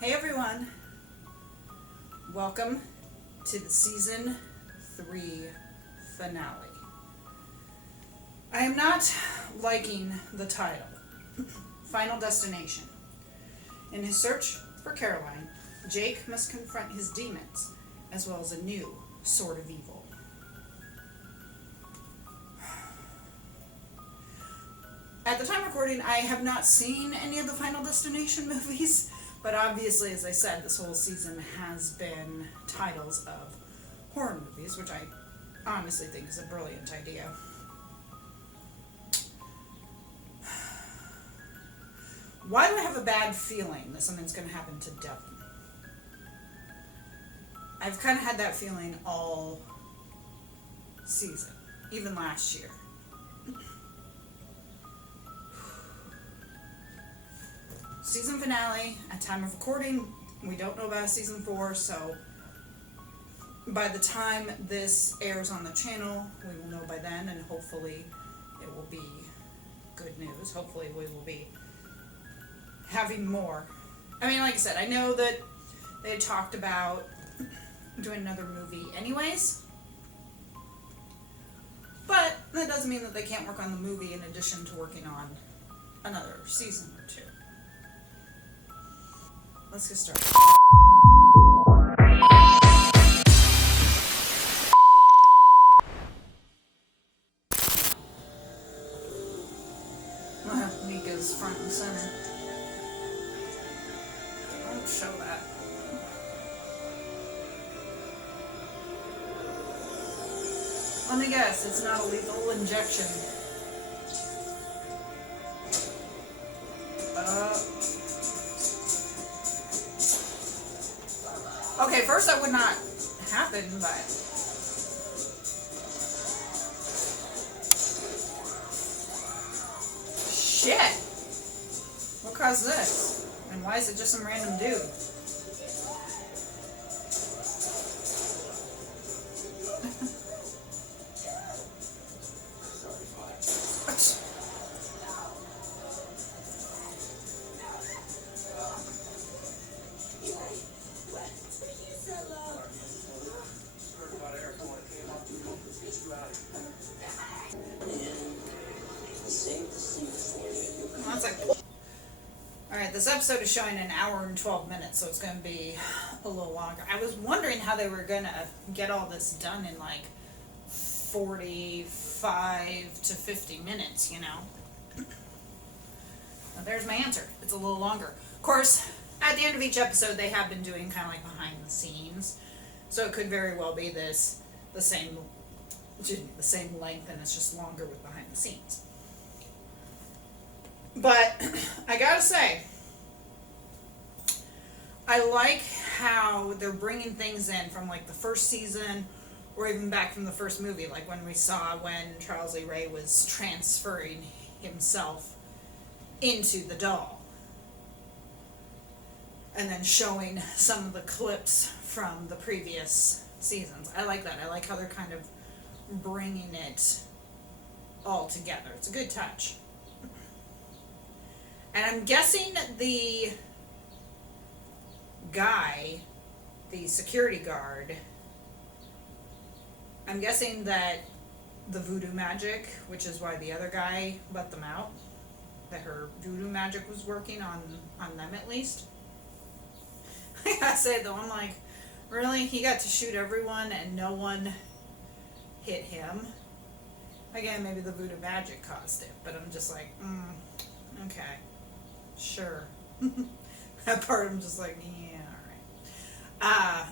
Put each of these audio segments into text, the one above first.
Hey everyone, welcome to the season 3 finale. I am not liking the title, Final Destination. In his search for Caroline, Jake must confront his demons, as well as a new sort of evil. At the time of recording, I have not seen any of the Final Destination movies, but obviously, as I said, this whole season has been titles of horror movies, which I honestly think is a brilliant idea. Why do I have a bad feeling that something's going to happen to Devin? I've kind of had that feeling all season, even last year. Season finale, at time of recording, we don't know about season 4, so by the time this airs on the channel, we will know by then, and hopefully it will be good news. Hopefully we will be having more. I mean, like I said, I know that they had talked about doing another movie anyways, but that doesn't mean that they can't work on the movie in addition to working on another season or two. Let's get started. Nika's front and center. Don't show that. Let me guess, it's not a lethal injection. Okay, first that would not happen, but shit! What caused this? And why is it just some random dude? Alright, this episode is showing an hour and 12 minutes, so it's going to be a little longer. I was wondering how they were going to get all this done in like 45 to 50 minutes, you know. Well, there's my answer. It's a little longer. Of course, at the end of each episode, they have been doing kind of like behind the scenes, so it could very well be the same length, and it's just longer with behind the scenes. But I gotta say, I like how they're bringing things in from like the first season, or even back from the first movie, like when we saw when Charles Lee Ray was transferring himself into the doll, and then showing some of the clips from the previous seasons. I like that. I like how they're kind of bringing it all together. It's a good touch. And I'm guessing the guy, the security guard, I'm guessing that the voodoo magic, which is why the other guy let them out, that her voodoo magic was working on them at least. I gotta say though, I'm like, really? He got to shoot everyone and no one hit him? Again, maybe the voodoo magic caused it, but I'm just like, okay. Sure. That part I'm just like, yeah, alright.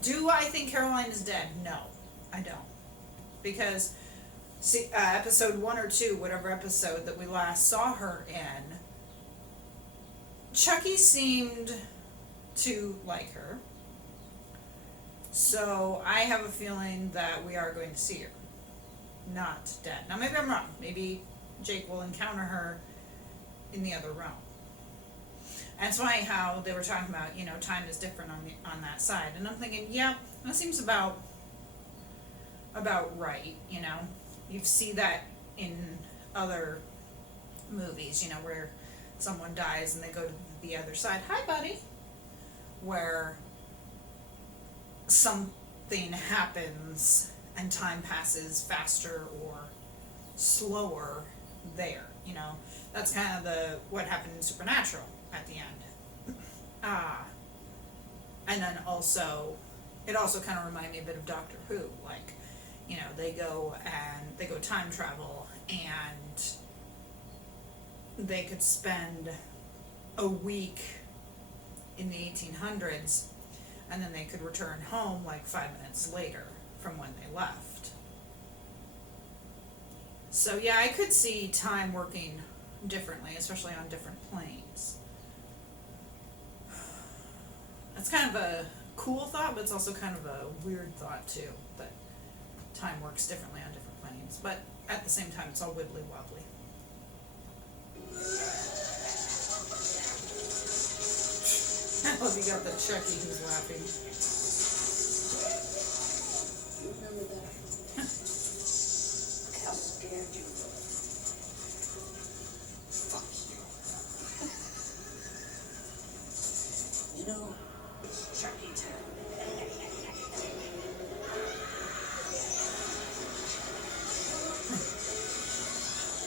Do I think Caroline is dead? No, I don't. Because episode 1 or 2, whatever episode that we last saw her in, Chucky seemed to like her. So I have a feeling that we are going to see her. Not dead. Now maybe I'm wrong. Maybe Jake will encounter her in the other realm. And it's funny how they were talking about, you know, time is different on that side. And I'm thinking, yeah, that seems about right, you know. You see that in other movies, you know, where someone dies and they go to the other side. Hi, buddy. where something happens and time passes faster or slower there. That's kind of the what happened in Supernatural at the end. And then also, it also kind of reminded me a bit of Doctor Who. Like, they go time travel, and they could spend a week in the 1800s, and then they could return home like 5 minutes later from when they left. So yeah, I could see time working differently, especially on different planes. That's kind of a cool thought, but it's also kind of a weird thought too, that time works differently on different planes. But at the same time, it's all wibbly wobbly. I love you got the Chucky who's laughing. You remember that? Look how scared you were. Fuck you. You know, it's Chucky time.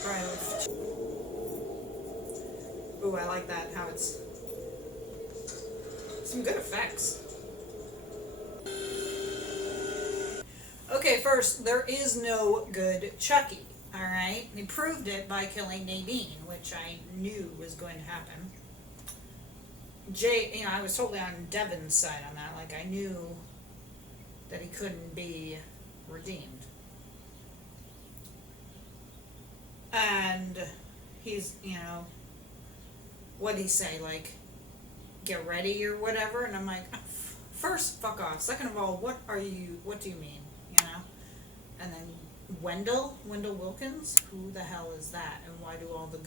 Right. Ooh, I like that, how it's some good effects. Okay, first, there is no good Chucky, alright? He proved it by killing Nadine, which I knew was going to happen. I was totally on Devin's side on that. Like, I knew that he couldn't be redeemed. And he's, what'd he say? Like, get ready or whatever? And I'm like, first, fuck off. Second of all, what do you mean? And then Wendell Wilkins? Who the hell is that? And why do all the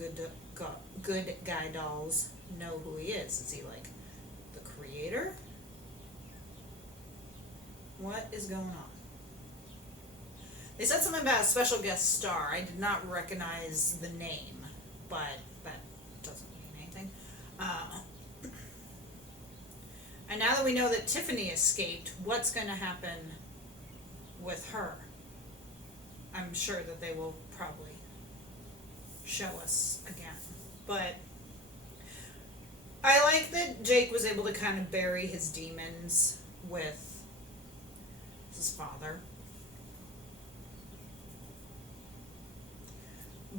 good guy dolls know who he is? Is he like the creator? What is going on? They said something about a special guest star. I did not recognize the name, but that doesn't mean anything. And now that we know that Tiffany escaped, what's going to happen with her? I'm sure that they will probably show us again. But I like that Jake was able to kind of bury his demons with his father.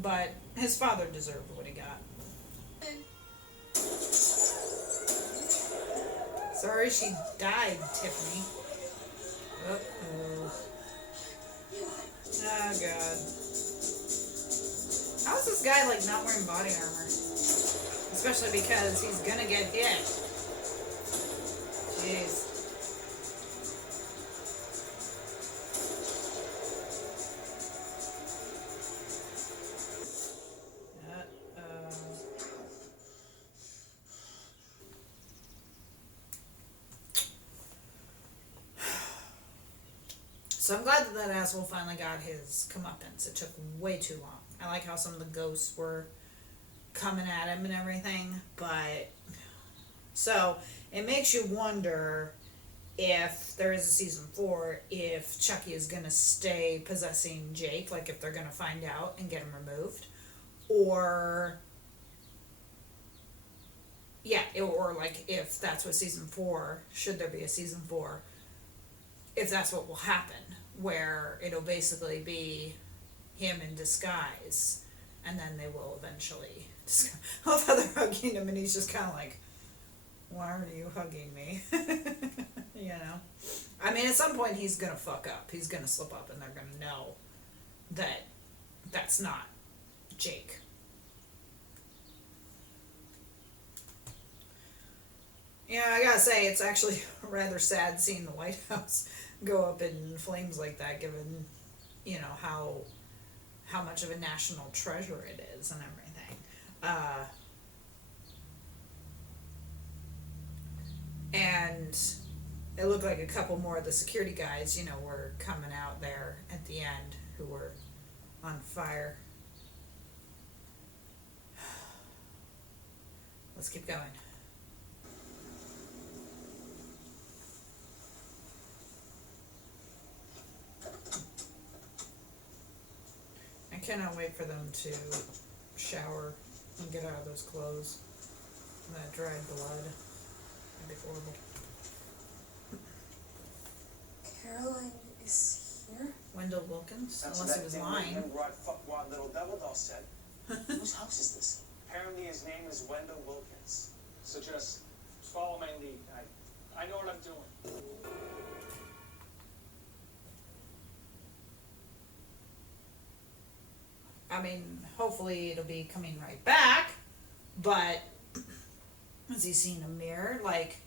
But his father deserved what he got. Sorry she died, Tiffany. Uh-oh. Oh, God. How is this guy, like, not wearing body armor? Especially because he's gonna get hit. Jeez. So I'm glad that asshole finally got his comeuppance. It took way too long. I like how some of the ghosts were coming at him and everything, but so it makes you wonder if there is a season 4, if Chucky is gonna stay possessing Jake, like if they're gonna find out and get him removed, or like if that's what season 4, should there be a season 4, if that's what will happen, where it'll basically be him in disguise, and then they will eventually I love how they're hugging him and he's just kind of like, why are you hugging me? I mean, at some point he's gonna fuck up, he's gonna slip up, and they're gonna know that that's not Jake. Yeah, I gotta say, it's actually rather sad seeing the White House go up in flames like that, given, how much of a national treasure it is and everything. And it looked like a couple more of the security guys, were coming out there at the end, who were on fire. Let's keep going. I cannot wait for them to shower and get out of those clothes. That dried blood. That'd be horrible. Caroline is here? Wendell Wilkins? That's Unless he what was that lying. Nimrod fuckwad little devil doll said. Whose house is this? Apparently his name is Wendell Wilkins. So just follow my lead. I know what I'm doing. I mean, hopefully it'll be coming right back, but has he seen a mirror? Like,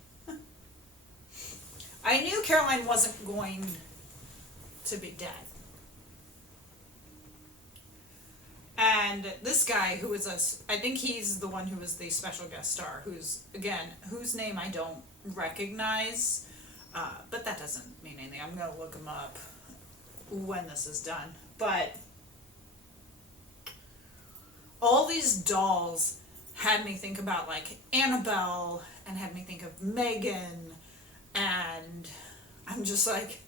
I knew Caroline wasn't going to be dead. And this guy who is I think he's the one who was the special guest star, whose name I don't recognize, but that doesn't mean anything. I'm going to look him up when this is done. But all these dolls had me think about like Annabelle and had me think of Megan, and I'm just like,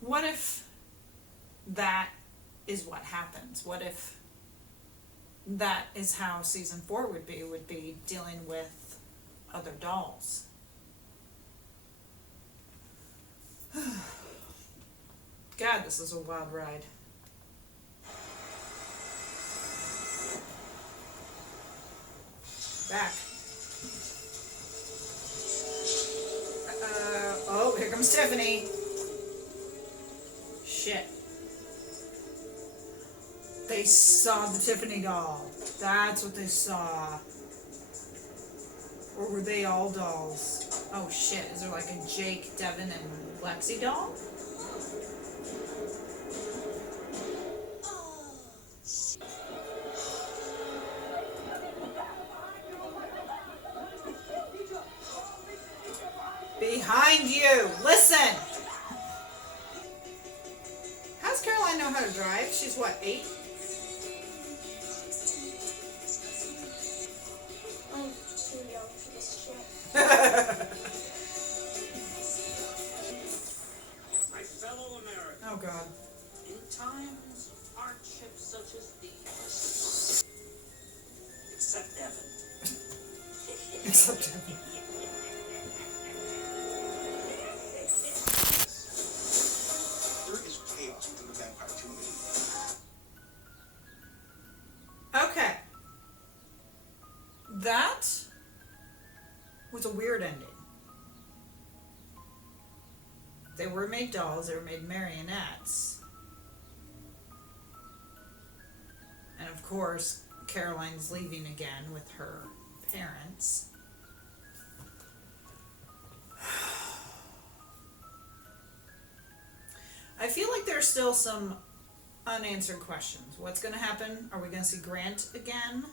what if that is what happens? What if that is how season 4 would be dealing with other dolls? God, this is a wild ride. Back. Oh, here comes Tiffany. Shit. They saw the Tiffany doll. That's what they saw. Or were they all dolls? Oh shit, is there like a Jake, Devin, and Lexi doll? Behind you! Listen! How's Caroline know how to drive? She's what, 8? I'm too young for this shit. My fellow Americans. Oh god. In times of hardship such as these, except Evan. Except Devin. There is chaos within the vampire community. Okay. That was a weird ending. They were made dolls, they were made marionettes. And of course, Caroline's leaving again with her parents. I feel like there's still some unanswered questions. What's going to happen? Are we going to see Grant again?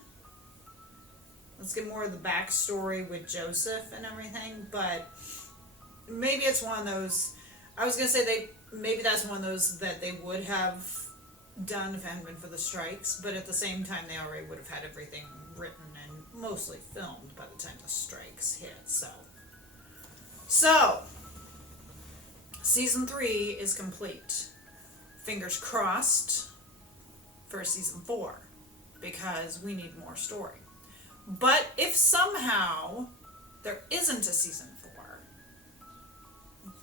Let's get more of the backstory with Joseph and everything, but maybe it's one of those, I was going to say maybe that's one of those that they would have done if it hadn't been for the strikes, but at the same time they already would have had everything written and mostly filmed by the time the strikes hit, So, season 3 is complete. Fingers crossed for season 4, because we need more story. But if somehow there isn't a season 4,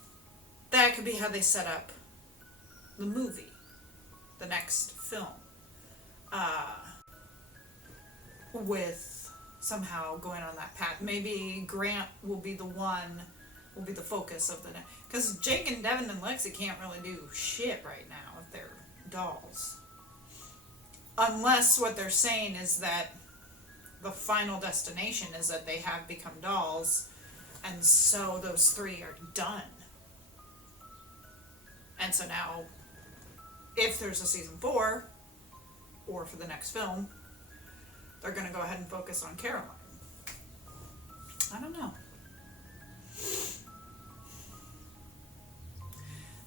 that could be how they set up the movie, the next film, with somehow going on that path. Maybe Grant will be the focus of the next, because Jake and Devin and Lexi can't really do shit right now if they're dolls. Unless what they're saying is that the final destination is that they have become dolls, and so those 3 are done. And so now, if there's a season 4, or for the next film, they're going to go ahead and focus on Caroline. I don't know.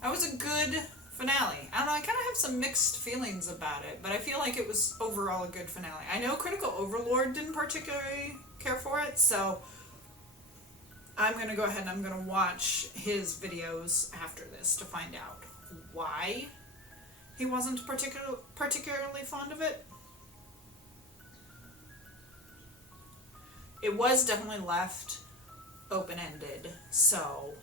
That was a good finale. I don't know, I kind of have some mixed feelings about it, but I feel like it was overall a good finale. I know Critical Overlord didn't particularly care for it, so I'm going to go ahead and I'm going to watch his videos after this to find out why he wasn't particularly fond of it. It was definitely left open-ended, so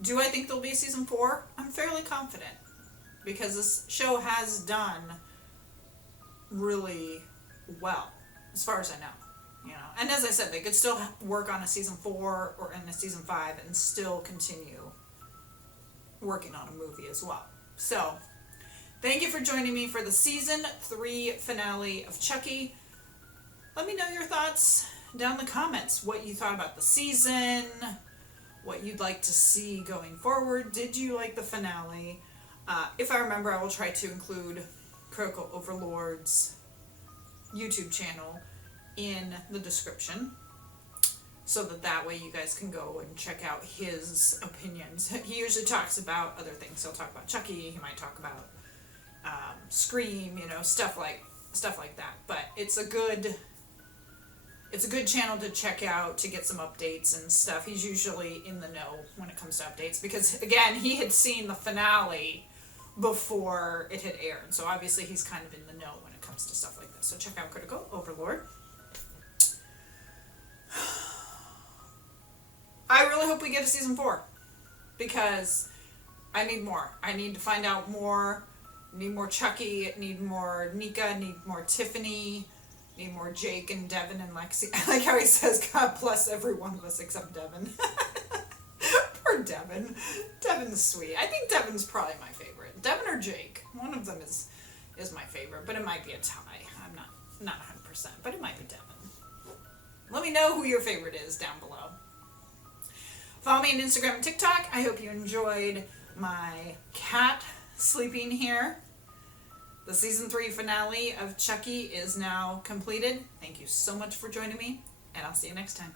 do I think there'll be a season 4? I'm fairly confident, because this show has done really well, as far as I know. You know, and as I said, they could still work on a season 4 or in a season 5 and still continue working on a movie as well. So, thank you for joining me for the season 3 finale of Chucky. Let me know your thoughts down in the comments. What you thought about the season, what you'd like to see going forward. Did you like the finale? If I remember, I will try to include Critical Overlord's YouTube channel in the description, so that way you guys can go and check out his opinions. He usually talks about other things. He'll talk about Chucky, he might talk about Scream, you know, stuff like that. But it's a good channel to check out to get some updates and stuff. He's usually in the know when it comes to updates, because again, he had seen the finale before it had aired, so obviously he's kind of in the know when it comes to stuff like this. So check out Critical Overlord. I really hope we get a season 4, because I need more. I need to find out more. Need more Chucky. Need more Nika. Need more Tiffany. Need more Jake and Devin and Lexi. I like how he says, God bless every one of us except Devin. Poor Devin. Devin's sweet. I think Devin's probably my favorite. Devin or Jake. One of them is my favorite, but it might be a tie. I'm not 100%, but it might be Devin. Let me know who your favorite is down below. Follow me on Instagram and TikTok. I hope you enjoyed my cat sleeping here. The season 3 finale of Chucky is now completed. Thank you so much for joining me, and I'll see you next time.